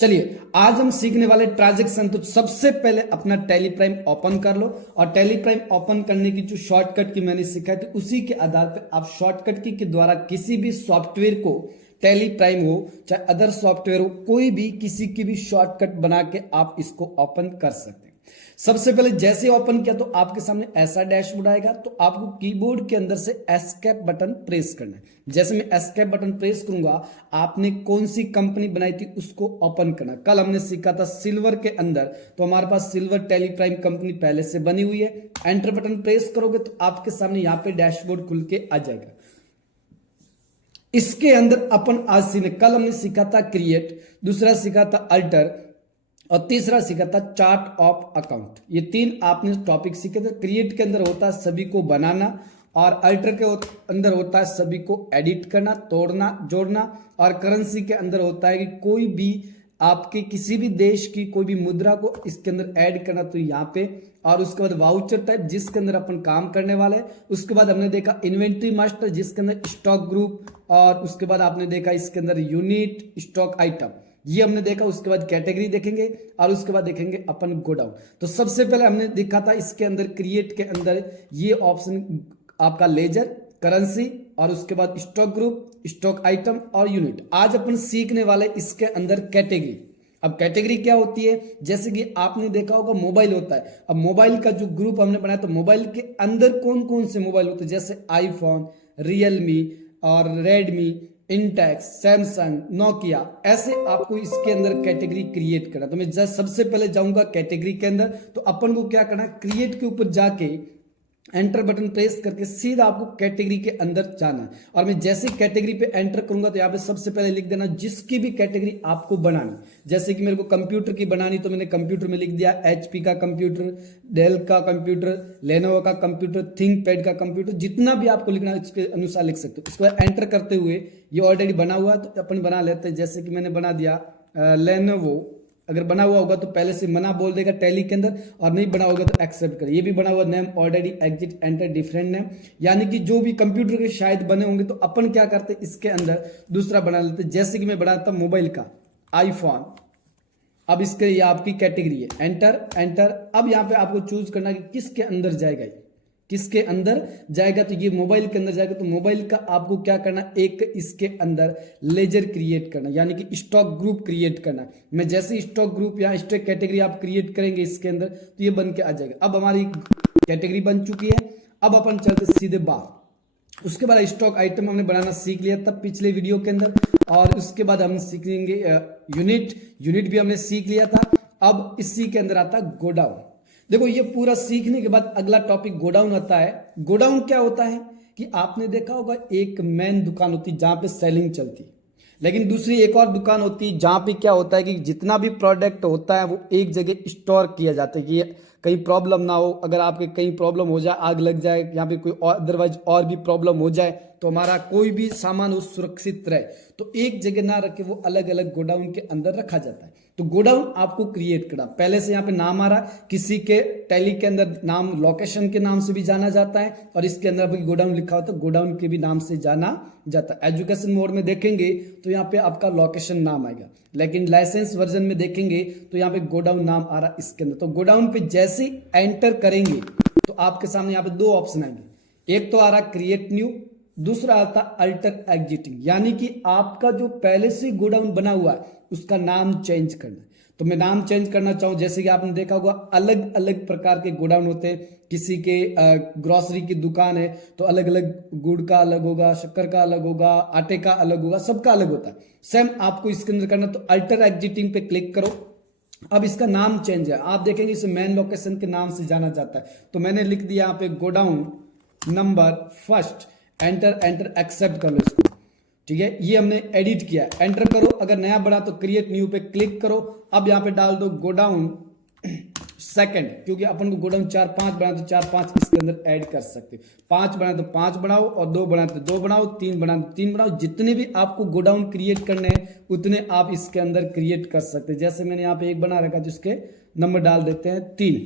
चलिए आज हम सीखने वाले ट्रांजैक्शन। तो सबसे पहले अपना टैली प्राइम ओपन कर लो और टैली प्राइम ओपन करने की जो शॉर्टकट की मैंने सिखाई थी उसी के आधार पर आप शॉर्टकट की के द्वारा किसी भी सॉफ्टवेयर को, टैली प्राइम हो चाहे अदर सॉफ्टवेयर हो, कोई भी किसी की भी शॉर्टकट बना के आप इसको ओपन कर सकते हैं। सबसे पहले जैसे ओपन किया तो आपके सामने ऐसा डैशबोर्ड आएगा, तो आपको कीबोर्ड के अंदर से एस्केप बटन प्रेस करना है। जैसे मैं एस्केप बटन प्रेस करूंगा, आपने कौन सी कंपनी बनाई थी उसको ओपन करना। कल हमने सीखा था सिल्वर के अंदर, तो हमारे पास सिल्वर टैली प्राइम कंपनी पहले से बनी हुई है। एंटर बटन प्रेस करोगे तो आपके सामने यहाँ पे डैशबोर्ड खुल के आ जाएगा। इसके अंदर अपन आज सीखने, कल हमने सीखा था क्रिएट, दूसरा सीखा था अल्टर और तीसरा सीखा था चार्ट ऑफ अकाउंट। ये तीन आपने टॉपिक सीखे थे। क्रिएट के अंदर होता है सभी को बनाना और अल्टर के अंदर होता है सभी को एडिट करना, तोड़ना, जोड़ना, और करेंसी के अंदर होता है कि कोई भी आपके किसी भी देश की कोई भी मुद्रा को इसके अंदर ऐड करना, तो यहाँ पे। और उसके बाद वाउचर टाइप जिसके अंदर अपन काम करने वाले हैं। उसके बाद हमने देखा इन्वेंट्री मास्टर जिसके अंदर स्टॉक ग्रुप, और उसके बाद आपने देखा इसके अंदर यूनिट स्टॉक आइटम, ये हमने देखा। उसके बाद कैटेगरी देखेंगे और उसके बाद देखेंगे अपन गोडाउन। तो सबसे पहले हमने देखा था इसके अंदर क्रिएट के अंदर ये ऑप्शन आपका लेजर, करेंसी, और उसके बाद स्टॉक ग्रुप, स्टॉक आइटम और यूनिट। आज अपन सीखने वाले इसके अंदर कैटेगरी। अब कैटेगरी क्या होती है, जैसे कि आपने देखा होगा मोबाइल होता है। अब मोबाइल का जो ग्रुप हमने बनाया तो मोबाइल के अंदर कौन कौन से मोबाइल होते हैं, जैसे आईफोन, रियलमी और रेडमी, इंटेक्स, सैमसंग, नोकिया, ऐसे आपको इसके अंदर कैटेगरी क्रिएट करना। तो मैं सबसे पहले जाऊंगा कैटेगरी के अंदर। तो अपन को क्या करना, क्रिएट के ऊपर जाके एंटर बटन प्रेस करके सीधा आपको कैटेगरी के अंदर जाना है। और मैं जैसे कैटेगरी पे एंटर करूंगा तो यहाँ पे सबसे पहले लिख देना जिसकी भी कैटेगरी आपको बनानी। जैसे कि मेरे को कंप्यूटर की बनानी, तो मैंने कंप्यूटर में लिख दिया एचपी का कंप्यूटर, डेल का कंप्यूटर, लेनोवो का कंप्यूटर, थिंकपैड का कंप्यूटर, जितना भी आपको लिखना है उसके अनुसार लिख सकते हो। इसको एंटर करते हुए ये ऑलरेडी बना हुआ है तो अपन बना लेते हैं। जैसे कि मैंने बना दिया लेनोवो। अगर बना हुआ होगा तो पहले से मना बोल देगा टैली के अंदर, और नहीं बना होगा तो एक्सेप्ट कर। ये भी बना हुआ name already exit enter different name, यानी कि जो भी कंप्यूटर के शायद बने होंगे तो अपन क्या करते इसके अंदर दूसरा बना लेते। जैसे कि मैं बनाता मोबाइल का आईफोन। अब इसके ये आपकी कैटेगरी है, एंटर एंटर। अब यहाँ पे आपको चूज करना कि किसके अंदर जाएगा, ये किसके अंदर जाएगा, तो ये मोबाइल के अंदर जाएगा। तो मोबाइल का आपको क्या करना, एक इसके अंदर लेजर क्रिएट करना, यानी कि स्टॉक ग्रुप क्रिएट करना। मैं जैसे स्टॉक ग्रुप या स्टॉक कैटेगरी आप क्रिएट करेंगे इसके अंदर तो ये बन के आ जाएगा। अब हमारी कैटेगरी बन चुकी है। अब अपन चलते सीधे बाहर। उसके बाद स्टॉक आइटम हमने बनाना सीख लिया तब पिछले वीडियो के अंदर, और उसके बाद हम सीखेंगे यूनिट भी हमने सीख लिया था। अब इसी के अंदर आता गोडाउन। देखो ये पूरा सीखने के बाद अगला टॉपिक गोडाउन आता है। गोडाउन क्या होता है कि आपने देखा होगा एक मेन दुकान होती है जहां पे सेलिंग चलती है, लेकिन दूसरी एक और दुकान होती है जहां पे क्या होता है कि जितना भी प्रोडक्ट होता है वो एक जगह स्टोर किया जाता है कि कहीं प्रॉब्लम ना हो। अगर आपके कहीं प्रॉब्लम हो जाए, आग लग जाए, यहाँ पे कोई अदरवाइज और भी प्रॉब्लम हो जाए, तो हमारा कोई भी सामान वो सुरक्षित रहे, तो एक जगह ना रखे वो अलग अलग गोडाउन के अंदर रखा जाता है। तो गोडाउन आपको क्रिएट करना, पहले से यहाँ पे नाम आ रहा, किसी के टैली के अंदर नाम लोकेशन के नाम से भी जाना जाता है, और इसके अंदर अभी गोडाउन लिखा होता है गोडाउन के भी नाम से जाना जाता है। एजुकेशन मोड में देखेंगे तो यहाँ पे आपका लोकेशन नाम आएगा, लेकिन लाइसेंस वर्जन में देखेंगे तो यहाँ पे गोडाउन नाम आ रहा इसके अंदर। तो गोडाउन पे जैसे एंटर करेंगे तो आपके सामने यहाँ पे दो ऑप्शन आएंगे। एक तो आ रहा क्रिएट न्यू, दूसरा आता अल्टर एग्जिटिंग, यानी कि आपका जो पहले से गोडाउन बना हुआ है उसका नाम चेंज करना। तो मैं नाम चेंज करना चाहूँ, जैसे कि आपने देखा होगा अलग अलग प्रकार के गोडाउन होते हैं। किसी के ग्रोसरी की दुकान है तो अलग अलग गुड़ का अलग होगा, शक्कर का अलग होगा, आटे का अलग होगा, सबका अलग होता है। सेम आपको इसके अंदर करना, तो अल्टर एग्जिटिंग पे क्लिक करो। अब इसका नाम चेंज है, आप देखेंगे इसे मेन लोकेशन के नाम से जाना जाता है। तो मैंने लिख दिया यहाँ पे godown number first, enter enter accept कर लो इसको, ठीक है। ये हमने एडिट किया, एंटर करो। अगर नया बना तो क्रिएट न्यू पे क्लिक करो। अब यहाँ पे डाल दो गोडाउन सेकंड, क्योंकि अपन को गोडाउन 4-5 बना तो 4-5 इसके अंदर ऐड कर सकते हो। 5 बना तो 5 बनाओ, और 2 बना तो 2 बनाओ, 3 बना तो 3 बनाओ। जितने भी आपको गोडाउन क्रिएट करने हैं उतने आप इसके अंदर क्रिएट कर सकते हैं। जैसे मैंने यहाँ पे एक बना रखा, जिसके नंबर डाल देते हैं 3,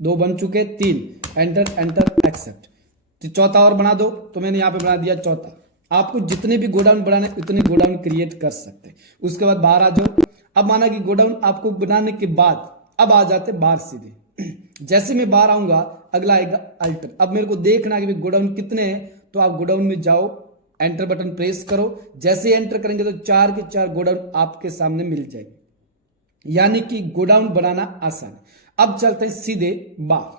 2 बन चुके, 3, एंटर एंटर एक्सेप्ट। तो चौथा और बना दो, तो मैंने यहाँ पे बना दिया चौथा। आपको जितने भी गोडाउन बनाने उतने गोडाउन क्रिएट कर सकते हैं। उसके बाद बाहर आ जाओ। अब माना कि गोडाउन आपको बनाने के बाद अब आ जाते बाहर सीधे। जैसे मैं बाहर आऊंगा अगला आएगा अल्टर। अब मेरे को देखना है कि गोडाउन कितने हैं, तो आप गोडाउन में जाओ, एंटर बटन प्रेस करो। जैसे ही एंटर करेंगे तो 4 के 4 गोडाउन आपके सामने मिल जाएंगे, यानी कि गोडाउन बनाना आसान। अब चलते हैं सीधे बाहर।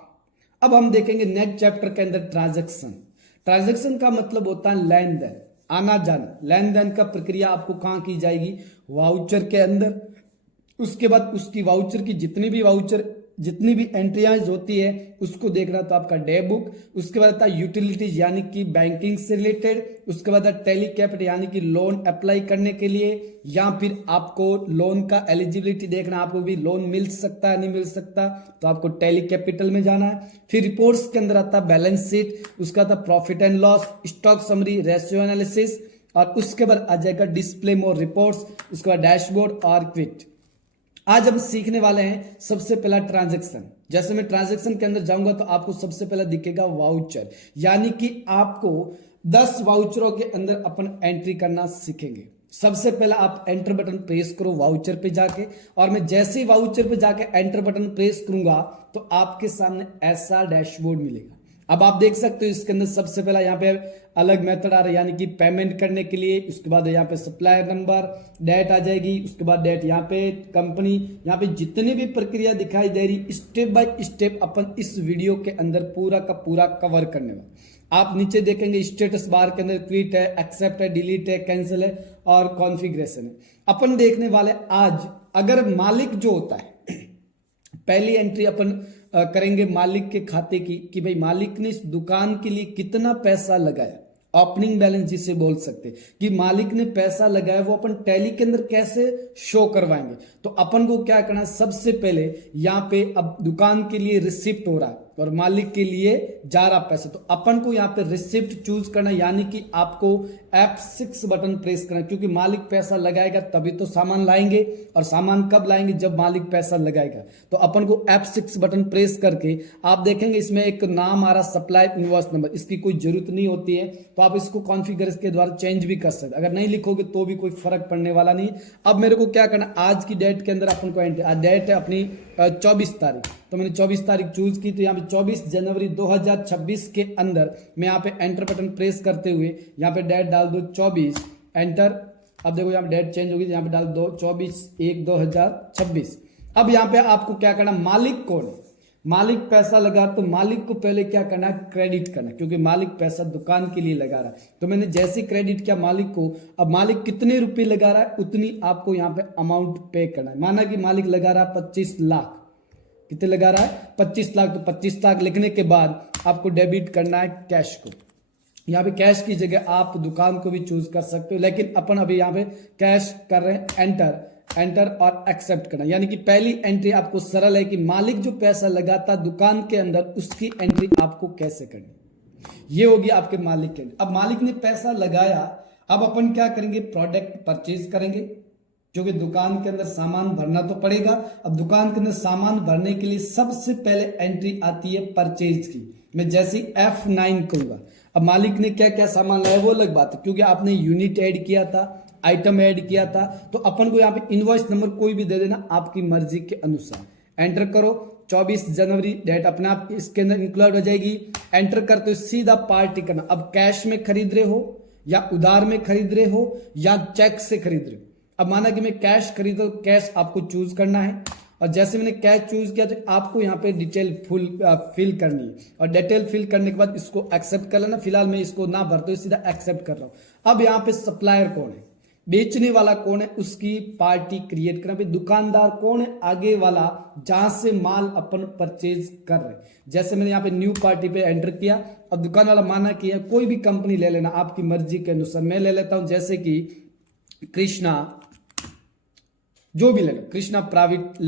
अब हम देखेंगे नेक्स्ट चैप्टर के अंदर ट्रांजैक्शन। ट्रांजैक्शन का मतलब होता है लेन देन, आना जाना। लेन देन का प्रक्रिया आपको कहां की जाएगी, वाउचर के अंदर। उसके बाद उसकी वाउचर की जितनी भी एंट्रियां होती है उसको देखना, तो आपका डे बुक। उसके बाद आता है यूटिलिटीज यानी कि बैंकिंग से रिलेटेड। उसके बाद टेली कैपिटल यानी कि लोन अप्लाई करने के लिए, या फिर आपको लोन का एलिजिबिलिटी देखना, आपको भी लोन मिल सकता है नहीं मिल सकता, तो आपको टेली कैपिटल में जाना है। फिर रिपोर्ट्स के अंदर आता है बैलेंस शीट, उसका आता profit and loss, stock summary, ratio analysis, और उसके बाद आ जाएगा डिस्प्ले मोर रिपोर्ट्स, उसके बाद डैशबोर्ड और क्विट। आज हम सीखने वाले हैं सबसे पहला ट्रांजैक्शन। जैसे मैं ट्रांजैक्शन के अंदर जाऊंगा तो आपको सबसे पहला दिखेगा वाउचर, यानी कि आपको 10 वाउचरों के अंदर अपन एंट्री करना सीखेंगे। सबसे पहला आप एंटर बटन प्रेस करो वाउचर पे जाके, और मैं जैसे ही वाउचर पे जाके एंटर बटन प्रेस करूंगा तो आपके सामने ऐसा डैशबोर्ड मिलेगा। अब आप देख सकते हो इसके अंदर सबसे पहला यहाँ पे अलग मेथड आ रहा है, यानी कि पेमेंट करने के लिए। उसके बाद यहाँ पे सप्लायर नंबर, डेट आ जाएगी। उसके बाद डेट, यहाँ पे कंपनी, यहाँ पे जितनी भी प्रक्रिया दिखाई दे रही स्टेप बाय स्टेप अपन इस वीडियो के अंदर पूरा का पूरा कवर करने वाले। आप नीचे देखेंगे स्टेटस बार के अंदर क्विट है, एक्सेप्ट है, डिलीट है, कैंसिल है और कॉन्फ़िगरेशन है। अपन देखने वाले आज अगर मालिक जो होता है, पहली एंट्री अपन करेंगे मालिक के खाते की, कि भाई मालिक ने इस दुकान के लिए कितना पैसा लगाया। ओपनिंग बैलेंस जिसे बोल सकते कि मालिक ने पैसा लगाया, वो अपन टैली के अंदर कैसे शो करवाएंगे। तो अपन को क्या करना है, सबसे पहले यहाँ पे अब दुकान के लिए रिसिप्ट हो रहा है और मालिक के लिए जा रहा पैसा, तो अपन को यहाँ पे रिसिप्ट चूज करना, यानी कि आपको F6 बटन प्रेस करना, क्योंकि मालिक पैसा लगाएगा तभी तो सामान लाएंगे, और सामान कब लाएंगे, जब मालिक पैसा लगाएगा। तो अपन को F6 बटन प्रेस करके आप देखेंगे इसमें एक नाम आ रहा सप्लाई इनवॉइस नंबर, इसकी कोई जरूरत नहीं होती है, तो आप इसको कॉन्फ़िगर के द्वारा चेंज भी कर सकते। अगर नहीं लिखोगे तो भी कोई फर्क पड़ने वाला नहीं। अब मेरे को क्या करना, आज की डेट के अंदर अपन को एंट्री, डेट है अपनी 24 तारीख, तो मैंने 24 तारीख चूज की। तो यहाँ पे 24 जनवरी 2026 के अंदर मैं यहाँ पे एंटर बटन प्रेस करते हुए यहाँ पे डेट डाल दो 24, एंटर। अब देखो यहाँ पे डेट चेंज होगी, यहाँ पे डाल दो 24/1/2026। अब यहाँ पे आपको क्या करना, मालिक कौन है, मालिक पैसा लगा तो मालिक को पहले क्या करना है, क्रेडिट करना, क्योंकि मालिक पैसा दुकान के लिए लगा रहा है। तो मैंने जैसे क्रेडिट किया मालिक को, अब मालिक कितने रुपए लगा रहा है उतनी आपको यहाँ पे अमाउंट पे करना है। माना कि मालिक लगा रहा है 25 लाख, कितने लगा रहा है 25 लाख, तो 25 लाख लिखने के बाद आपको डेबिट करना है कैश को। यहाँ पे कैश की जगह आप दुकान को भी चूज कर सकते हो, लेकिन अपन अभी यहाँ पे कैश कर रहे हैं। एंटर और एक्सेप्ट करना, यानी कि पहली एंट्री आपको सरल है कि मालिक जो पैसा लगाता दुकान के अंदर उसकी एंट्री आपको कैसे करनी, ये होगी आपके मालिक के। अब मालिक ने पैसा लगाया, अब अपन क्या करेंगे, प्रोडक्ट परचेज करेंगे, क्योंकि दुकान के अंदर सामान भरना तो पड़ेगा। अब दुकान के अंदर सामान भरने के लिए सबसे पहले एंट्री आती है परचेज की। मैं जैसे F9 करूंगा, अब मालिक ने क्या क्या सामान लाया वो अलग बात है, क्योंकि आपने यूनिट ऐड किया था, आइटम ऐड किया था, तो अपन को यहाँ पे इनवॉइस नंबर कोई भी दे देना आपकी मर्जी के अनुसार। एंटर करो 24 जनवरी, डेट अपने आप इसके अंदर इंक्लूड हो जाएगी। एंटर करते हो सीधा पार्टी करना। अब कैश में खरीद रहे हो या उधार में खरीद रहे हो या चेक से खरीद रहे हो। अब माना कि मैं कैश खरीदो, कैश आपको चूज करना है, और जैसे मैंने कैश चूज किया तो आपको यहाँ पे डिटेल फुल फिल करनी है, और डिटेल फिल करने के बाद इसको एक्सेप्ट कर लेना। फिलहाल मैं इसको ना भरते हुए सीधा एक्सेप्ट कर रहा हूँ। अब यहाँ पे सप्लायर कौन है, बेचने वाला कौन है, उसकी पार्टी क्रिएट करना। दुकानदार कौन है, आगे वाला जहां से माल अपन परचेज कर रहे हैं। जैसे मैंने यहाँ पे न्यू पार्टी पे एंटर किया, अब दुकान वाला माना किया, कोई भी कंपनी ले लेना आपकी मर्जी के अनुसार। मैं ले लेता हूं जैसे कि कृष्णा, जो भी ले लो, कृष्णा प्राइवेट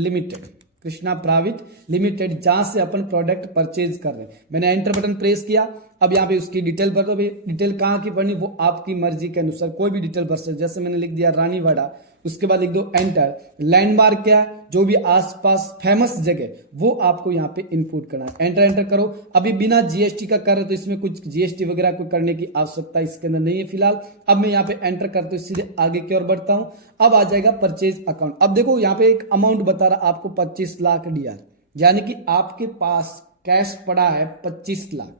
लिमिटेड, जहां से अपन प्रोडक्ट परचेज कर रहे हैं। मैंने एंटर बटन प्रेस किया। अब यहाँ पे उसकी डिटेल भर दो। डिटेल कहाँ की भरनी वो आपकी मर्जी के अनुसार, कोई भी डिटेल भर सकते। जैसे मैंने लिख दिया रानीवाड़ा, उसके बाद लिख दो एंटर। लैंडमार्क क्या है, जो भी आसपास फेमस जगह वो आपको यहाँ पे इनपुट करना है। एंटर एंटर करो। अभी बिना जीएसटी का कर रहे तो इसमें कुछ जीएसटी वगैरह को करने की आवश्यकता इसके अंदर नहीं है फिलहाल। अब मैं यहाँ पे एंटर करते हुए सीधे आगे की ओर बढ़ता हूँ। अब आ जाएगा परचेज अकाउंट। अब देखो यहाँ पे एक अमाउंट बता रहा आपको 25 लाख डीआर, यानी कि आपके पास कैश पड़ा है 25 लाख।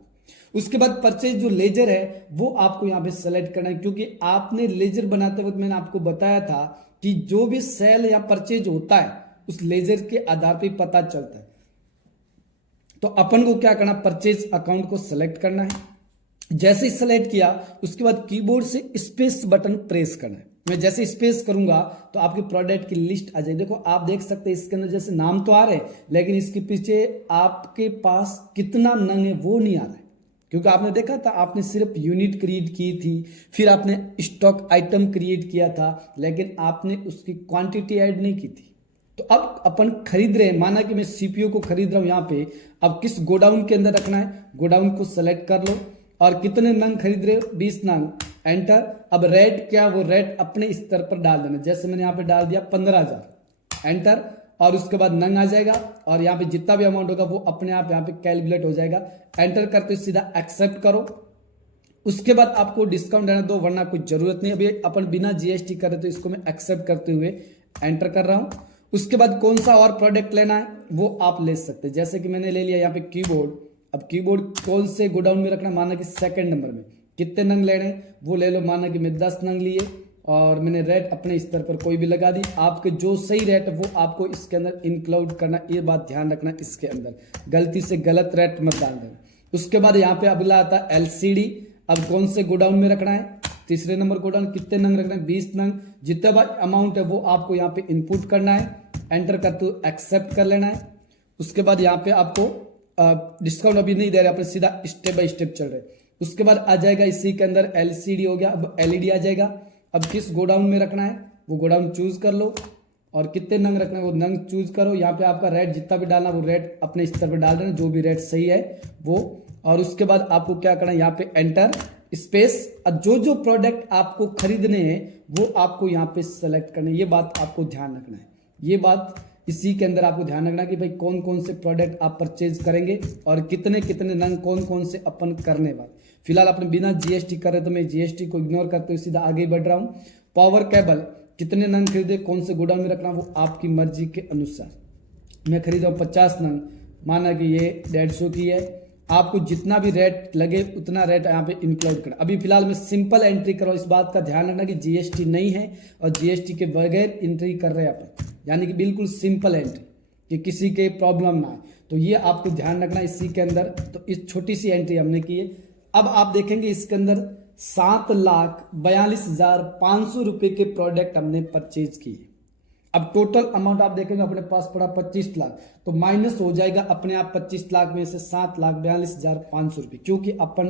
उसके बाद परचेज जो लेजर है वो आपको यहाँ पे सेलेक्ट करना है, क्योंकि आपने लेजर बनाते वक्त मैंने आपको बताया था कि जो भी सेल या परचेज होता है उस लेजर के आधार पर पता चलता है। तो अपन को क्या करना, परचेज अकाउंट को सेलेक्ट करना है। जैसे ही सेलेक्ट किया उसके बाद कीबोर्ड से स्पेस बटन प्रेस करना है। मैं जैसे स्पेस करूंगा तो आपके प्रोडक्ट की लिस्ट आ जाएगी। देखो आप देख सकते हैं इसके अंदर जैसे नाम तो आ रहे हैं, लेकिन इसके पीछे आपके पास कितना नंग है वो नहीं आ रहा है, क्योंकि आपने देखा था आपने सिर्फ यूनिट क्रिएट की थी, फिर आपने स्टॉक आइटम क्रिएट किया था, लेकिन आपने उसकी क्वांटिटी ऐड नहीं की थी। तो अब अपन खरीद रहे हैं, माना कि मैं सीपीयू को खरीद रहा हूं यहाँ पे। अब किस गोडाउन के अंदर रखना है, गोडाउन को सेलेक्ट कर लो और कितने नंग खरीद रहे हो, 20 नंग। एंटर। अब रेट क्या, वो रेट अपने स्तर पर डाल देना। जैसे मैंने यहाँ पे डाल दिया 15,000। एंटर। और उसके बाद नंग आ जाएगा और यहाँ पे जितना भी अमाउंट होगा वो अपने आप यहाँ पे कैलकुलेट हो जाएगा। एंटर करते सीधा एक्सेप्ट करो। उसके बाद आपको डिस्काउंट देना दो, वरना कुछ जरूरत नहीं। अभी अपन बिना जीएसटी कर रहे तो इसको मैं एक्सेप्ट करते हुए एंटर कर रहा हूं। उसके बाद कौन सा और प्रोडक्ट लेना है वो आप ले सकते हैं। जैसे कि मैंने ले लिया यहाँ पे कीबोर्ड। अब कीबोर्ड कौन से गोडाउन में रखना, माना कि सेकंड नंबर में। कितने नंग लेने वो ले लो, माना कि मैं 10 नंग लिए और मैंने रेट अपने स्तर पर कोई भी लगा दी। आपके जो सही रेट है वो आपको इसके अंदर इंक्लूड करना, ये बात ध्यान रखना। इसके अंदर गलती से गलत रेट मत डाल देना। उसके बाद यहाँ पे अगला आता है एलसीडी। अब कौन से गोडाउन में रखना है, तीसरे नंबर गोडाउन। कितने नंग रखना है, 20 नंग। जितना भी अमाउंट है वो आपको यहाँ पे इनपुट करना है। एंटर करते हुए एक्सेप्ट कर लेना है। उसके बाद यहाँ पे आपको डिस्काउंट अभी नहीं दे रहे, अपने सीधा स्टेप बाय स्टेप चल रहे। उसके बाद आ जाएगा इसी के अंदर एलसीडी हो गया, अब एलईडी आ जाएगा। अब किस गोडाउन में रखना है वो गोडाउन चूज कर लो और कितने नंग रखना है वो नंग चूज करो। यहाँ पे आपका रेट जितना भी डालना वो रेट अपने स्तर पर डाल देना, जो भी रेट सही है वो। और उसके बाद आपको क्या करना है, यहाँ पे एंटर स्पेस। और जो जो प्रोडक्ट आपको खरीदने हैं वो आपको यहाँ पे सेलेक्ट करना है। ये बात आपको ध्यान रखना है। ये बात इसी के अंदर आपको ध्यान रखना कि भाई कौन कौन से प्रोडक्ट आप परचेज करेंगे और कितने कितने नंग कौन कौन से अपन करने वाले। फिलहाल अपने बिना जीएसटी कर रहे तो मैं जीएसटी को इग्नोर करते हुए सीधा आगे बढ़ रहा हूँ। पावर केबल कितने नंग खरीदे, कौन से गोडाउन में रखना वो आपकी मर्जी के अनुसार। मैं खरीदा हूँ 50 नंग, माना कि ये 150 की है। आपको जितना भी रेट लगे उतना रेट यहाँ पे इंक्लूड करना। अभी फिलहाल मैं सिंपल एंट्री कर रहा हूँ। इस बात का ध्यान रखना कि जीएसटी नहीं है और जीएसटी के बगैर एंट्री कर रहे हैं अपन, यानी कि बिल्कुल सिंपल एंट्री कि किसी के प्रॉब्लम ना आए। तो ये आपको ध्यान रखना इसी के अंदर। तो इस छोटी सी एंट्री हमने की है। अब आप देखेंगे इसके अंदर 7,42,500 रुपए के प्रोडक्ट हमने परचेज किए। अब टोटल अमाउंट आप देखेंगे अपने पास पड़ा 25 लाख, तो माइनस हो जाएगा अपने आप 25 लाख में से 7,42,500 रुपए, क्योंकि अपन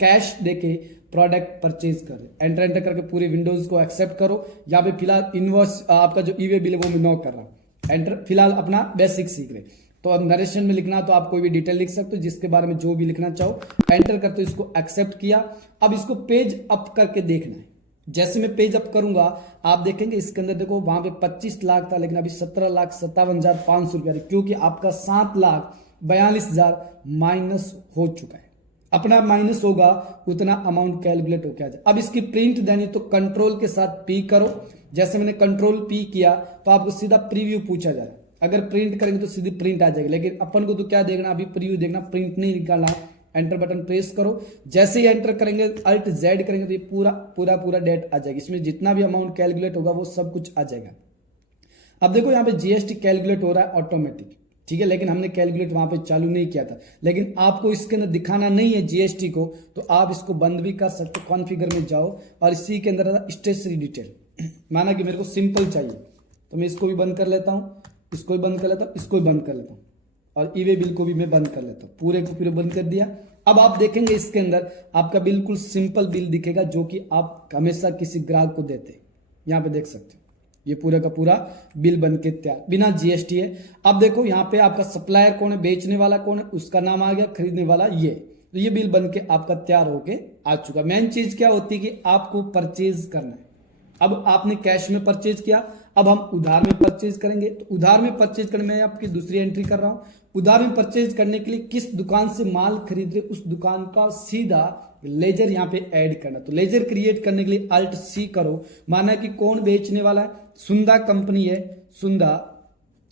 कैश देके प्रोडक्ट परचेज कर रहे। एंटर एंटर करके पूरी विंडोज को एक्सेप्ट करो। यहाँ पे फिलहाल इनवॉइस आपका जो ईवे बिल है वो मैं नो कर रहा हूँ। एंटर। फिलहाल अपना बेसिक सीख रहे। तो अब नरेशन में लिखना तो आप कोई भी डिटेल लिख सकते हो जिसके बारे में जो भी लिखना चाहो। एंटर करते हो, इसको एक्सेप्ट किया। अब इसको पेज अप करके देखना है। जैसे मैं पेज अप करूंगा आप देखेंगे इसके अंदर देखो वहां पे 25 लाख था, लेकिन अभी 17,57,500 रुपया, क्योंकि आपका 7,42,000 माइनस हो चुका है। अपना माइनस होगा उतना अमाउंट कैलकुलेट होकर आ जाए। अब इसकी प्रिंट देनी तो कंट्रोल के साथ पी करो। जैसे मैंने कंट्रोल पी किया तो आपको सीधा प्रीव्यू पूछा जा रहा है। अगर प्रिंट करेंगे तो सीधी प्रिंट आ जाएगी, लेकिन अपन को तो क्या देखना, अभी प्रीव्यू देखना, प्रिंट नहीं निकालना। एंटर बटन प्रेस करो। जैसे ही एंटर करेंगे अल्ट जेड करेंगे तो ये पूरा डेट आ जाएगी। इसमें जितना भी अमाउंट कैलकुलेट होगा वो सब कुछ आ जाएगा। अब देखो यहाँ पे जीएसटी कैलकुलेट हो रहा है ऑटोमेटिक, ठीक है, लेकिन हमने कैलकुलेट वहां पे चालू नहीं किया था। लेकिन आपको इसके अंदर दिखाना नहीं है जीएसटी को, तो आप इसको बंद भी कर सकते हो। कॉन्फ़िगर में जाओ और इसी के अंदर स्टेशनरी डिटेल, माना कि मेरे को सिंपल चाहिए तो मैं इसको भी बंद कर लेता हूँ, इसको भी बंद कर लेता हूँ, इसको भी बंद कर लेता हूँ और ईवे बिल को भी मैं बंद कर लेता हूँ। पूरे को पूरे बंद कर दिया। अब आप देखेंगे इसके अंदर आपका बिल्कुल सिंपल बिल दिखेगा जो कि आप हमेशा किसी ग्राहक को देते हैं। यहाँ पे देख सकते हो ये पूरा का पूरा बिल बन के तैयार, बिना जीएसटी है। अब देखो यहाँ पे आपका सप्लायर कौन है, बेचने वाला कौन है, उसका नाम आ गया, खरीदने वाला ये। तो ये बिल बन के आपका तैयार होके आ चुका। मेन चीज क्या होती है कि आपको परचेज करना है। अब आपने कैश में परचेज किया, अब हम उधार में परचेज करेंगे। तो उधार में परचेज करने में आपकी दूसरी एंट्री कर रहा हूं। उधार में परचेज करने के लिए किस दुकान से माल खरीद रहे उस दुकान का सीधा लेजर यहाँ पे ऐड करना। तो लेजर क्रिएट करने के लिए अल्ट सी करो। माना कि कौन बेचने वाला है, सुंदा कंपनी है, सुंदा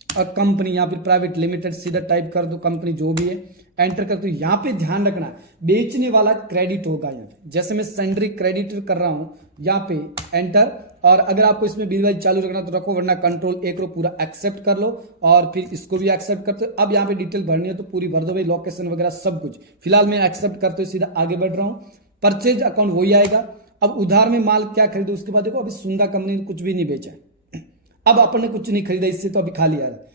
कंपनी, यहाँ पे प्राइवेट लिमिटेड सीधा टाइप कर दो, कंपनी जो भी है एंटर कर दो। यहाँ पे ध्यान रखना बेचने वाला क्रेडिट होगा। यहाँ पे जैसे मैं सेंडरी क्रेडिटर कर रहा हूँ, यहाँ पे एंटर। और अगर आपको इसमें बिल वाइज चालू रखना तो रखो, वरना कंट्रोल ए करो, पूरा एक्सेप्ट कर लो और फिर इसको भी एक्सेप्ट करते हो। अब यहाँ पे डिटेल भरनी है तो पूरी भर दो भाई, लोकेशन वगैरह सब कुछ। फिलहाल मैं एक्सेप्ट करते हुए सीधा आगे बढ़ रहा हूँ। परचेज अकाउंट वही आएगा। अब उधार में माल क्या खरीदो, उसके बाद देखो अभी सुंदा कंपनी ने कुछ भी नहीं बेचा, अब अपन ने कुछ नहीं खरीदा, इससे तो अभी खाली आ रहा है।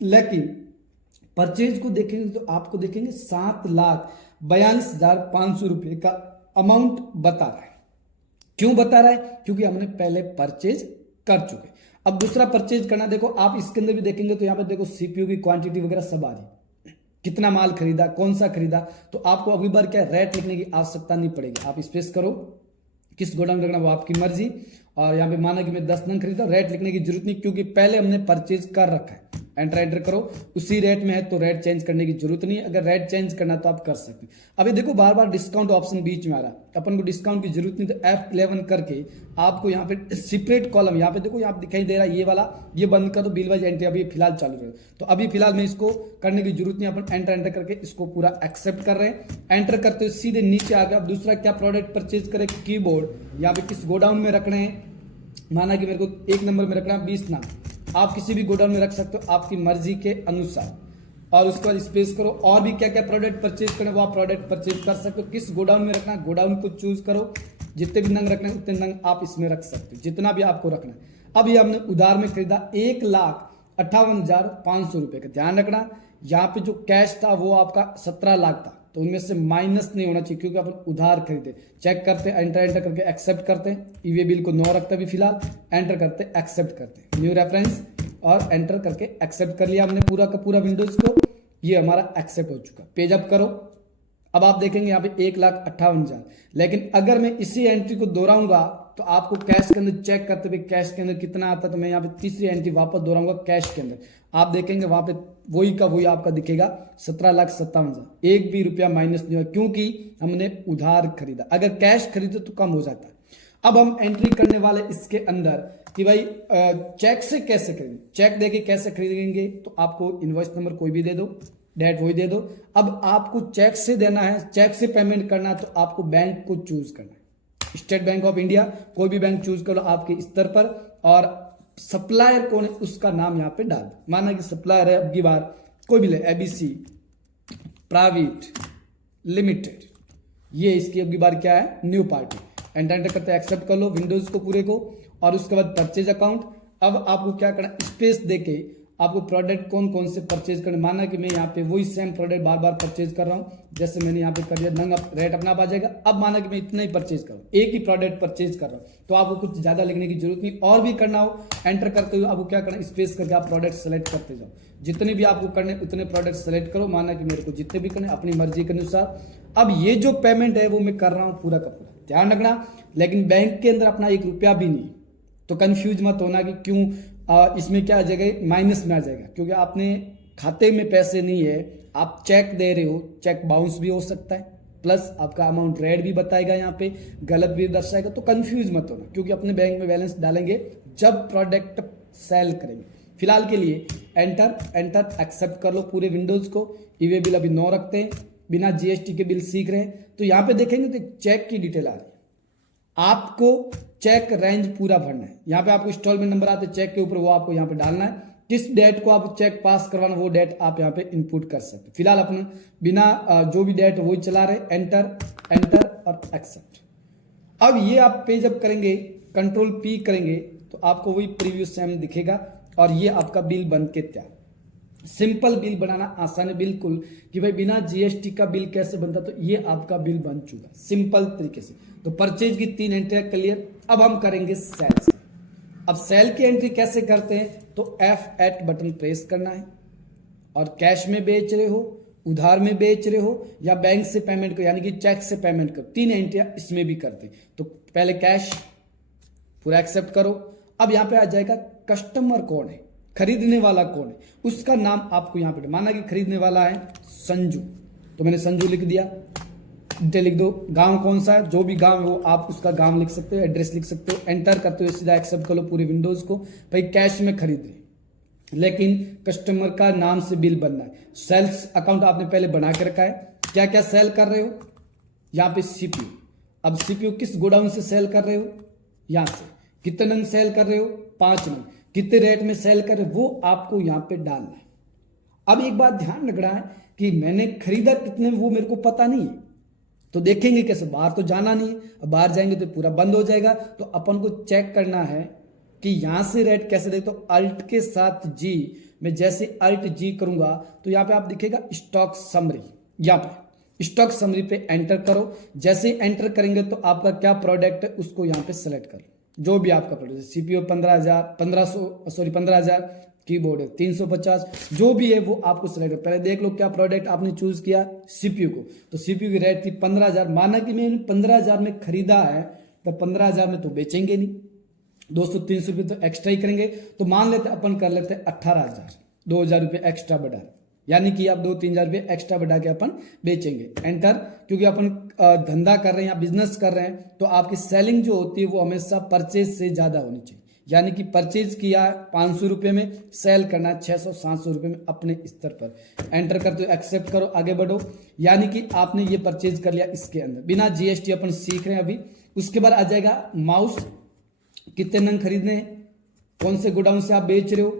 लेकिन परचेज को देखेंगे तो आपको देखेंगे 7,42,500 रुपए का अमाउंट बता रहा है। क्यों बता रहा है? क्योंकि हमने पहले परचेज कर चुके। अब दूसरा परचेज करना, देखो आप इसके अंदर भी देखेंगे तो यहाँ पे देखो सीपीयू की क्वांटिटी वगैरह सब आ रही, कितना माल खरीदा, कौन सा खरीदा। तो आपको अगली बार क्या रेट लिखने की आवश्यकता नहीं पड़ेगी, आप स्पेस करो, किस गोडाउन रखना वो आपकी मर्जी। और यहाँ पे माना कि मैं 10 नंग खरीदा, रेट लिखने की जरूरत नहीं क्योंकि पहले हमने परचेज कर रखा है। एंटर करो, उसी रेट में है तो रेट चेंज करने की जरूरत नहीं है। अगर रेट चेंज करना तो आप कर सकते हैं। अभी देखो बार बार डिस्काउंट ऑप्शन बीच में आ रहा है, अपन को डिस्काउंट की जरूरत नहीं। तो F11 करके आपको यहाँ पे सेपरेट कॉलम, यहाँ पे देखो यहाँ दिखाई दे रहा है ये वाला, ये बंद कर दो, बिल वाइज एंट्री अभी फिलहाल चालू रहे। तो अभी फिलहाल में इसको करने की जरूरत नहीं, अपन एंटर करके इसको पूरा एक्सेप्ट कर रहे हैं। एंटर करते हुए सीधे नीचे आ गया। अब दूसरा क्या प्रोडक्ट परचेज करें, कीबोर्ड। यहाँ पे किस गोडाउन में रखने हैं, माना कि मेरे को 1 नंबर में रखना 20 नाम, आप किसी भी गोडाउन में रख सकते हो आपकी मर्जी के अनुसार। और उसके बाद स्पेस करो, और भी क्या क्या प्रोडक्ट परचेज करें वो आप प्रोडक्ट परचेज कर सकते हो। किस गोडाउन में रखना, गोडाउन को चूज करो, जितने भी नंग रखना है उतने नंग आप इसमें रख सकते हो, जितना भी आपको रखना है। अब ये हमने उधार में खरीदा 1,58,500 रुपए का। ध्यान रखना यहाँ पे जो कैश था वो आपका 17 लाख था, तो उनमें से माइनस नहीं होना चाहिए क्योंकि अपन उधार खरीदे। चेक करते एंटर करके एक्सेप्ट करते हैं, ईवे बिल को 9 रखते भी फिलहाल, एंटर करते एक्सेप्ट करते, न्यू रेफरेंस और एंटर करके एक्सेप्ट कर लिया हमने पूरा का पूरा विंडोज को। ये हमारा एक्सेप्ट हो चुका। पेज अप करो। अब आप देखेंगे यहाँ पे 1,58,000। लेकिन अगर मैं इसी एंट्री को दोहराऊंगा तो आपको कैश के अंदर चेक करते हुए कैश के अंदर कितना आता है, तो मैं यहाँ पे तीसरी एंट्री वापस दोहराऊंगा कैश के अंदर। आप देखेंगे वहां पे वही का वही आपका दिखेगा 17,57,000। एक भी रुपया माइनस नहीं हुआ क्योंकि हमने उधार खरीदा। अगर कैश खरीदे तो कम हो जाता है। अब हम एंट्री करने वाले इसके अंदर कि भाई चेक से कैसे खरीदें, चेक देके कैसे खरीदेंगे। तो आपको इनवॉइस नंबर कोई भी दे दो, डेट वही दे दो। अब आपको चेक से देना है, चेक से पेमेंट करना है तो आपको बैंक को चूज करना है। स्टेट बैंक ऑफ इंडिया, कोई भी बैंक चूज करो आपके स्तर पर। और सप्लायर कौन है उसका नाम यहाँ पे डाल, माना कि सप्लायर है अब की बार कोई भी ले, एबीसी प्राइवेट लिमिटेड, ये इसकी अब की बार क्या है, न्यू पार्टी। एंटर करते एक्सेप्ट कर लो विंडोज को पूरे को। और उसके बाद परचेज अकाउंट। अब आपको क्या करना, स्पेस देके आपको प्रोडक्ट कौन कौन से परचेज करने। माना कि मैं यहाँ पे वही सेम प्रोडक्ट बार बार परचेज कर रहा हूँ, जैसे मैंने यहाँ पे कर दिया, नंग रेट अपना आ जाएगा। अब माना कि मैं इतना ही परचेज कर रहा हूँ, एक ही प्रोडक्ट परचेज कर रहा हूँ, तो आपको कुछ ज्यादा लिखने की जरूरत नहीं। और भी करना हो एंटर करते हुए आपको क्या करना, स्पेस करके आप प्रोडक्ट सेलेक्ट करते जाओ। जितने भी आपको करने उतने प्रोडक्ट सेलेक्ट करो। माना कि मेरे को जितने भी करने अपनी मर्जी के अनुसार। अब ये जो पेमेंट है वो मैं कर रहा हूँ पूरा का पूरा, ध्यान रखना। लेकिन बैंक के अंदर अपना 1 रुपया भी नहीं, तो कंफ्यूज मत होना कि क्यों इसमें क्या आ जाएगा, माइनस में आ जाएगा, क्योंकि आपने खाते में पैसे नहीं है, आप चेक दे रहे हो, चेक बाउंस भी हो सकता है, प्लस आपका अमाउंट रेड भी बताएगा, यहाँ पे गलत भी दर्शाएगा। तो कंफ्यूज मत होना क्योंकि अपने बैंक में बैलेंस डालेंगे जब प्रोडक्ट सेल करेंगे। फिलहाल के लिए एंटर एक्सेप्ट कर लो पूरे विंडोज को। ईवे बिल अभी 9 रखते हैं, बिना जीएसटी के बिल सीख रहे हैं। तो यहाँ पे देखेंगे तो चेक की डिटेल आ रही है, आपको चेक रेंज पूरा भरना है। यहाँ पे आपको इंस्टॉलमेंट नंबर आते हैं चेक के ऊपर, वो आपको यहाँ पे डालना है। किस डेट को आप चेक पास करवाना वो डेट आप यहाँ पे इनपुट कर सकते हैं। फिलहाल अपने बिना जो भी डेट वही चला रहे, एंटर और एक्सेप्ट। अब ये आप पेज अप करेंगे, कंट्रोल पी करेंगे तो आपको वही प्रीव्यू सेम दिखेगा और ये आपका बिल बन के तैयार। सिंपल बिल बनाना आसान है बिल्कुल, कि भाई बिना जीएसटी का बिल कैसे बनता, तो ये आपका बिल बन चुका सिंपल तरीके से। तो परचेज की 3 एंट्री क्लियर। अब हम करेंगे सेल से। अब सेल की एंट्री कैसे करते हैं, तो F8 बटन प्रेस करना है। और कैश में बेच रहे हो, उधार में बेच रहे हो या बैंक से पेमेंट करो, यानी कि चेक से पेमेंट करो, 3 एंट्रियां इसमें भी करते हैं। तो पहले कैश, पूरा एक्सेप्ट करो। अब यहाँ पे आ जाएगा कस्टमर कौन है, खरीदने वाला कौन है, उसका नाम आपको यहाँ पे, माना कि खरीदने वाला है संजू, तो मैंने संजू लिख दिया। डिटेल लिख दो, गांव कौन सा है, जो भी गांव है वो आप उसका गांव लिख सकते हो, एड्रेस लिख सकते हो। एंटर करते हो सीधा एक्सेप्ट कर लो पूरी विंडोज को। भाई कैश में खरीद रहे, लेकिन कस्टमर का नाम से बिल बनना है। सेल्स अकाउंट आपने पहले बना के रखा है, क्या क्या सेल कर रहे हो, यहाँ पे सीपीयू। अब सीपीयू किस गोडाउन से सेल कर रहे हो, यहाँ से। कितने नंग सेल कर रहे हो, 5 नंग। कितने रेट में सेल कर रहे हो वो आपको यहाँ पे डालना है। अब एक बात ध्यान रखना है कि मैंने खरीदा कितने वो मेरे को पता नहीं है, तो देखेंगे कैसे, बाहर तो जाना नहीं है। अब बाहर जाएंगे तो पूरा बंद हो जाएगा। तो अपन को चेक करना है कि यहां से रेट कैसे दे। तो अल्ट के साथ जी, मैं जैसे अल्ट जी करूंगा तो यहाँ पे आप दिखेगा स्टॉक समरी, यहाँ पे स्टॉक समरी पे एंटर करो। जैसे ही एंटर करेंगे तो आपका क्या प्रोडक्ट है उसको यहाँ पे सेलेक्ट करो, जो भी आपका प्रोडक्ट। सीपीयू 15,000 कीबोर्ड है 350, जो भी है वो आपको सेलेक्ट। पहले देख लो क्या प्रोडक्ट आपने चूज किया, सीपीयू को। तो सीपीयू की रेट थी 15,000, माना कि मैंने 15,000 में खरीदा है, तो 15,000 में तो बेचेंगे नहीं, 200-300 रुपये तो एक्स्ट्रा ही करेंगे। तो मान लेते अपन कर लेते 18,000, 2,000 रुपये एक्स्ट्रा बढ़ा, यानी कि आप 2-3,000 रुपये एक्स्ट्रा बढ़ा के अपन बेचेंगे। एंटर, क्योंकि अपन धंधा कर रहे हैं या बिजनेस कर रहे हैं तो आपकी सेलिंग जो होती है वो हमेशा परचेज से ज्यादा होनी चाहिए। यानी कि परचेज किया 500 रुपये में, सेल करना 600-700 रुपये में अपने स्तर पर। एंटर करते हो, एक्सेप्ट करो, आगे बढ़ो। यानी कि आपने ये परचेज कर लिया इसके अंदर, बिना जीएसटी अपन सीख रहे हैं अभी। उसके बाद आ जाएगा माउस, कितने नंग खरीदने हैं, कौन से गोडाउन से आप बेच रहे हो,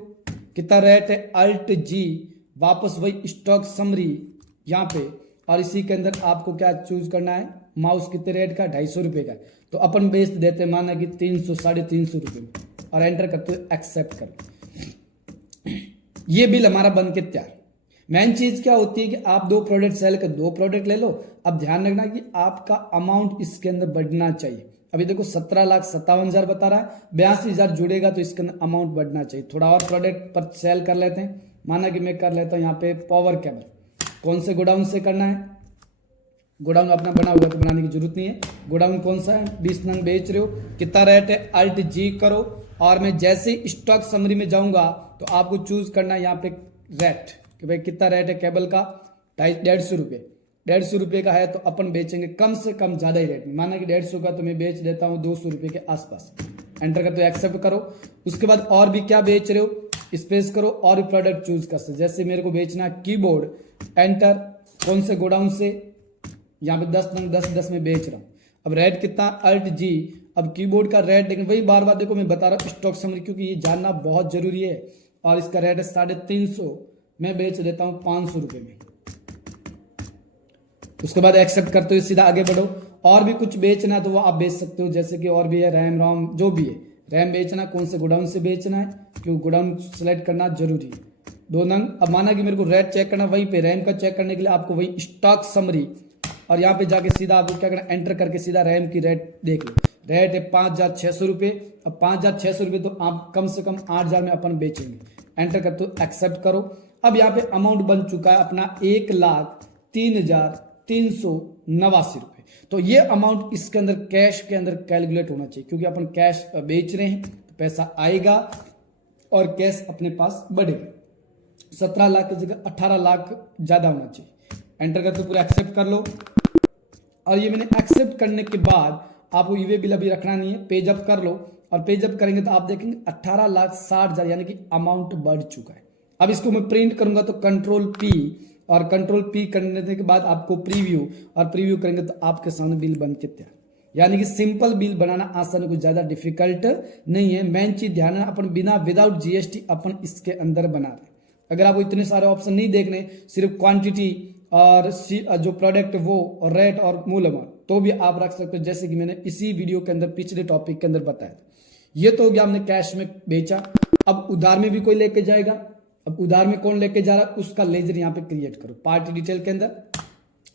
कितना रेट है, अल्ट जी, वापस वही स्टॉक समरी यहाँ पे। और इसी के अंदर आपको क्या चूज करना है, माउस कितने रेट का, 250 रुपये का। तो अपन बेच देते माना कि 300-350 रुपये में, और एंटर करते हो, एक्सेप्ट कर। ये बिल हमारा बन के तैयार। मेन चीज क्या होती है कि आप 2 प्रोडक्ट सेल कर 2 प्रोडक्ट ले लो। अब ध्यान रखना कि आपका अमाउंट इसके अंदर बढ़ना चाहिए। अभी देखो 17,57,000 बता रहा है, 82,000 जुड़ेगा तो इसके अंदर अमाउंट बढ़ना चाहिए। थोड़ा और प्रोडक्ट पर सेल कर लेते हैं, माना कि मैं कर लेता हूँ यहाँ पे पावर केबल। कौन से गोडाउन से करना है, गोडाउन अपना बना हुआ तो बनाने की जरूरत नहीं है। गोडाउन कौन सा है, 20 नंग बेच रहे हो, कितना रेट है, अल्ट जी करो। और मैं जैसे ही स्टॉक समरी में जाऊंगा तो आपको चूज करना है यहाँ पे रेट, कि भाई कितना रेट है केबल का, 150 रुपये। 150 रुपये का है तो अपन बेचेंगे कम से कम ज्यादा ही रेट में, माना कि 150 का तो मैं बेच देता हूँ 200 रुपये के आसपास। एंटर करते हो, एक्सेप्ट करो। उसके बाद और भी क्या बेच रहे हो, स्पेस करो, और भी प्रोडक्ट चूज कर सकते। जैसे मेरे को बेचना कीबोर्ड, एंटर, कौन से गोडाउन से, यहाँ पे 10 नंग 10 में बेच रहा हूँ। अब रेट कितना, अल्ट जी। अब कीबोर्ड का रेट, लेकिन वही बार बार देखो मैं बता रहा हूँ स्टॉक समरी, क्योंकि ये जानना बहुत जरूरी है। और इसका रेट है 350, मैं बेच देता हूँ 500 रुपये में। उसके बाद एक्सेप्ट करते हुए सीधा आगे बढ़ो। और भी कुछ बेचना तो वो आप बेच सकते हो, जैसे कि और भी है रैम रोम, जो भी है। रैम बेचना, कौन से गोडाउन से बेचना है, क्योंकि गोडाउन सेलेक्ट करना जरूरी है। 2 नंग। अब माना कि मेरे को रेट चेक करना, वहीं पे रैम का चेक करने के लिए आपको वही स्टॉक समरी, और यहाँ पे जाके सीधा आपको क्या करना, एंटर करके सीधा रैम की रेट देख लो। रेट है 5,600 रुपये। अब 5,600 रुपये तो आप कम से कम 8,000 में अपन बेचेंगे। एंटर करते हो, एक्सेप्ट करो। अब यहाँ पे अमाउंट बन चुका है अपना 1,03,389 रुपये। तो ये अमाउंट इसके अंदर कैश के अंदर कैलकुलेट होना चाहिए, क्योंकि अपन कैश बेच रहे हैं तो पैसा आएगा और कैश अपने पास बढ़ेगा। 17 लाख की जगह 18 लाख ज्यादा होना चाहिए। एंटर करते पूरा एक्सेप्ट कर लो। और ये मैंने एक्सेप्ट करने के बाद आपको ईवे बिल अभी रखना नहीं है, पेज अप कर लो। और पेज अप करेंगे तो आप देखेंगे 18,60,000 यानी कि अमाउंट बढ़ चुका है। अब इसको मैं प्रिंट करूंगा तो कंट्रोल पी, और कंट्रोल पी करने के बाद आपको प्रीव्यू, और प्रीव्यू करेंगे तो आपके सामने बिल बन के तैयार। यानी कि सिंपल बिल बनाना आसान है, कुछ ज्यादा डिफिकल्ट नहीं है। मेन चीज ध्यान है, अपन बिना विदाउट जीएसटी अपन इसके अंदर बना रहे। अगर आपको इतने सारे ऑप्शन नहीं देखने, सिर्फ क्वांटिटी और जो प्रोडक्ट वो, और रेट और मूल अमाउंट, तो भी आप रख सकते हो, जैसे कि मैंने इसी वीडियो के अंदर पिछले टॉपिक के अंदर बताया था। ये तो हो गया, हमने कैश में बेचा। अब उधार में भी कोई लेके जाएगा। अब उधार में कौन लेके जा रहा है, उसका लेजर यहाँ पे क्रिएट करो पार्टी डिटेल के अंदर।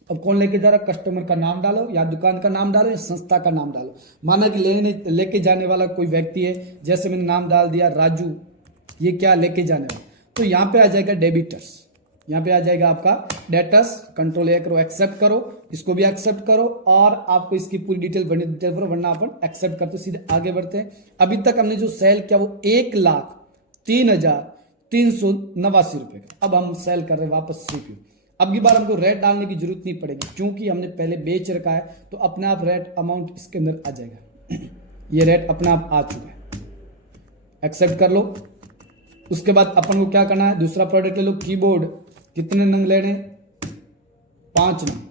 अब कौन लेके जा रहा है, कस्टमर का नाम डालो, या दुकान का नाम डालो, या संस्था का नाम डालो। माना कि लेके जाने वाला कोई व्यक्ति है, जैसे मैंने नाम डाल दिया राजू, ये क्या लेके जाने वाला, तो यहाँ पे आ जाएगा डेबिटर्स। यहाँ पे आ जाएगा आपका डेटस, कंट्रोल ए करो, एक्सेप्ट करो, इसको भी एक्सेप्ट करो और आपको इसकी पूरी डिटेल भरो, वरना अपन एक्सेप्ट करते सीधे आगे बढ़ते हैं। अभी तक हमने जो सेल किया वो 1,03,389 रुपए का। अब हम सेल कर रहे हैं वापस सीपीयू। अब की बार हमको रेट डालने की जरूरत नहीं पड़ेगी क्योंकि हमने पहले बेच रखा है, तो अपने आप रेट अमाउंट इसके अंदर आ जाएगा। ये रेट अपने आप आ चुका है, एक्सेप्ट कर लो। उसके बाद अपन को क्या करना है, दूसरा प्रोडक्ट ले लो, कीबोर्ड। कितने नंग लेने, 5 नंग।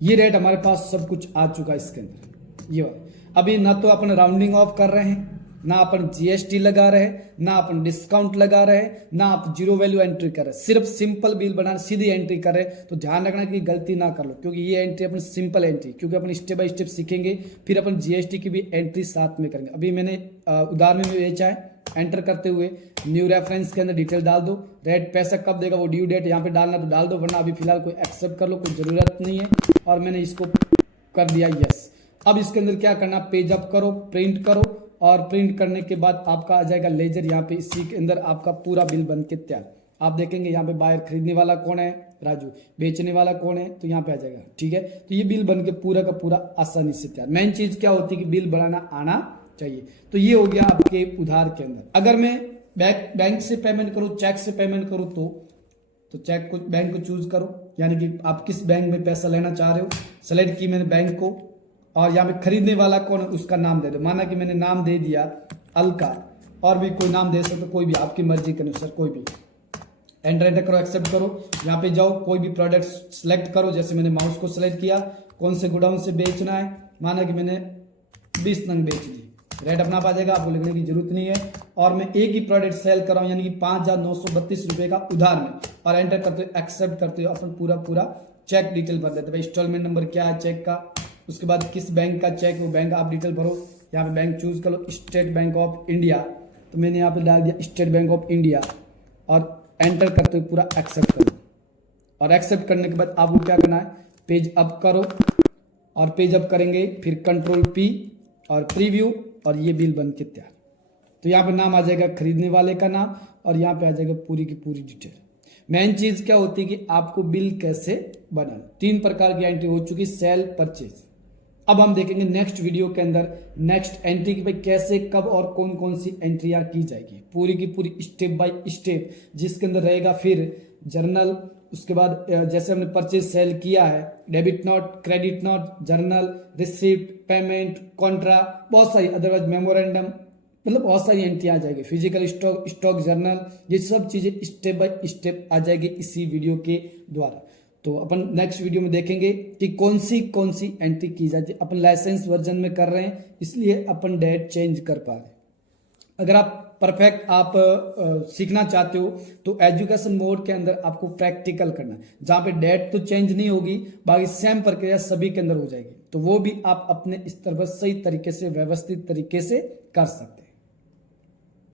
ये रेट हमारे पास सब कुछ आ चुका है इसके अंदर। ये अभी ना तो अपन राउंडिंग ऑफ कर रहे हैं, ना अपन जीएसटी लगा रहे हैं, ना अपन डिस्काउंट लगा रहे हैं, ना आप जीरो वैल्यू एंट्री कर रहे हैं, सिर्फ सिंपल बिल बनाना सीधी एंट्री कर रहे हैं। तो ध्यान रखना कि गलती ना कर लो, क्योंकि ये एंट्री अपन सिंपल एंट्री, क्योंकि अपन स्टेप बाय स्टेप सीखेंगे, फिर अपन जीएसटी की भी एंट्री साथ में करेंगे। अभी मैंने उदाहरण में बेचा है, एंटर करते हुए न्यू रेफरेंस के अंदर डिटेल डाल दो, रेट पैसा कब देगा वो ड्यू डेट यहाँ पे डालना तो डाल दो, वरना अभी फिलहाल कोई एक्सेप्ट कर लो, कोई जरूरत नहीं है। और मैंने इसको कर दिया यस। अब इसके अंदर क्या करना, पेज अप करो, प्रिंट करो, और प्रिंट करने के बाद आपका आ जाएगा लेजर। यहाँ पे इसी के अंदर आपका पूरा बिल बन के तैयार। आप देखेंगे यहाँ पे बायर खरीदने वाला कौन है, राजू, बेचने वाला कौन है, तो यहाँ पे आ जाएगा। ठीक है, तो ये बिल बन के पूरा का पूरा आसानी से तैयार। मेन चीज क्या होती है कि बिल बनाना आना चाहिए। तो ये हो गया आपके उधार के अंदर। अगर मैं बैंक से पेमेंट करूँ, चेक से पेमेंट करूँ, तो चेक को, बैंक को चूज करो, यानी कि आप किस बैंक में पैसा लेना चाह रहे हो, सेलेक्ट की मैंने बैंक को, और यहाँ पे खरीदने वाला कौन है उसका नाम दे दो। माना कि मैंने नाम दे दिया अलका, और भी कोई नाम दे सकते, कोई भी आपकी मर्जी के अनुसार कोई भी। एंटर करो, एक्सेप्ट करो, यहाँ पे जाओ, कोई भी प्रोडक्ट सेलेक्ट करो। जैसे मैंने माउस को सेलेक्ट किया, कौन से गोडाउन से बेचना है, माना कि मैंने 20 नंग बेच दी, रेट अपना आ जाएगा, आपको लिखने की जरूरत नहीं है। और मैं एक ही प्रोडक्ट सेल कर रहा हूँ, यानी कि 5,932 रुपए का उधार में, और एंटर करते हो, एक्सेप्ट करते हो, अपन पूरा चेक डिटेल भर देते हैं। इंस्टॉलमेंट नंबर क्या है चेक का, उसके बाद किस बैंक का चेक, वो बैंक आप डिटेल भरो। यहाँ पे बैंक चूज कर लो, स्टेट बैंक ऑफ इंडिया, तो मैंने यहाँ पे डाल दिया स्टेट बैंक ऑफ इंडिया, और एंटर करते हुए पूरा एक्सेप्ट करो। और एक्सेप्ट करने के बाद आपको क्या करना है, पेज अप करो, और पेज अप करेंगे फिर कंट्रोल पी और प्रीव्यू, और ये बिल बन के तैयार। तो यहाँ पे नाम आ जाएगा खरीदने वाले का नाम, और यहाँ पे आ जाएगा पूरी की पूरी डिटेल। मेन चीज क्या होती है कि आपको बिल कैसे बनाना। 3 प्रकार की एंट्री हो चुकी, सेल, परचेज। अब हम देखेंगे नेक्स्ट वीडियो के अंदर नेक्स्ट एंट्री की, भाई कैसे, कब और कौन कौन सी एंट्रियां की जाएगी, पूरी की पूरी स्टेप बाय स्टेप, जिसके अंदर रहेगा फिर जर्नल। उसके बाद जैसे हमने परचेज सेल किया है, debit note, credit note, journal, receipt, payment, Contra, बहुत सारी, अदरवाइज मेमोरेंडम, मतलब बहुत सारी एंट्री आ जाएगी, फिजिकल स्टॉक जर्नल, ये सब चीजें स्टेप बाय स्टेप आ जाएगी इसी वीडियो के द्वारा। तो अपन नेक्स्ट वीडियो में देखेंगे कि कौन सी एंट्री की जाती है। अपन लाइसेंस वर्जन में कर रहे हैं, इसलिए अपन डेट चेंज कर पा रहे हैं। अगर आप परफेक्ट आप सीखना चाहते हो तो एजुकेशन मोड के अंदर आपको प्रैक्टिकल करना है, जहाँ पे डेट तो चेंज नहीं होगी, बाकी सेम प्रक्रिया सभी के अंदर हो जाएगी। तो वो भी आप अपने स्तर पर सही तरीके से, व्यवस्थित तरीके से कर सकते हैं।